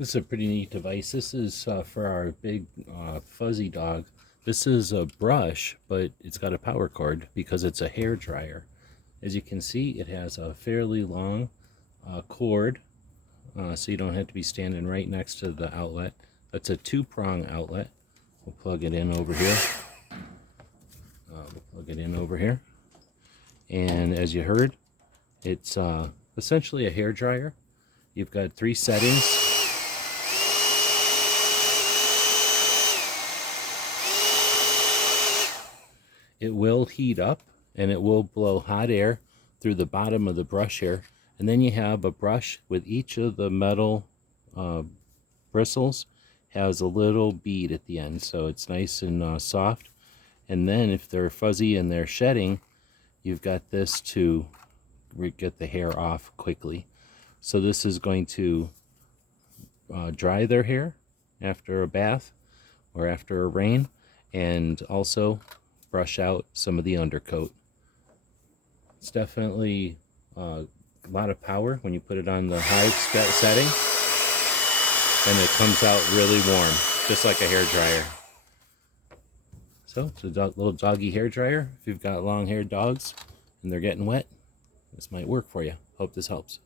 This is a pretty neat device. This is for our big fuzzy dog. This is a brush, but it's got a power cord because it's a hair dryer. As you can see, it has a fairly long cord, so you don't have to be standing right next to the outlet. That's a 2-prong outlet. We'll plug it in over here. And as you heard, it's essentially a hair dryer. You've got 3 settings. It will heat up and it will blow hot air through the bottom of the brush here. And then you have a brush with each of the metal bristles has a little bead at the end, so it's nice and soft. And then if they're fuzzy and they're shedding, you've got this to get the hair off quickly. So this is going to dry their hair after a bath or after a rain, and also brush out some of the undercoat. It's definitely a lot of power when you put it on the high setting, and it comes out really warm, just like a hair dryer. So it's a little doggy hair dryer. If you've got long-haired dogs and they're getting wet, this might work for you. Hope this helps.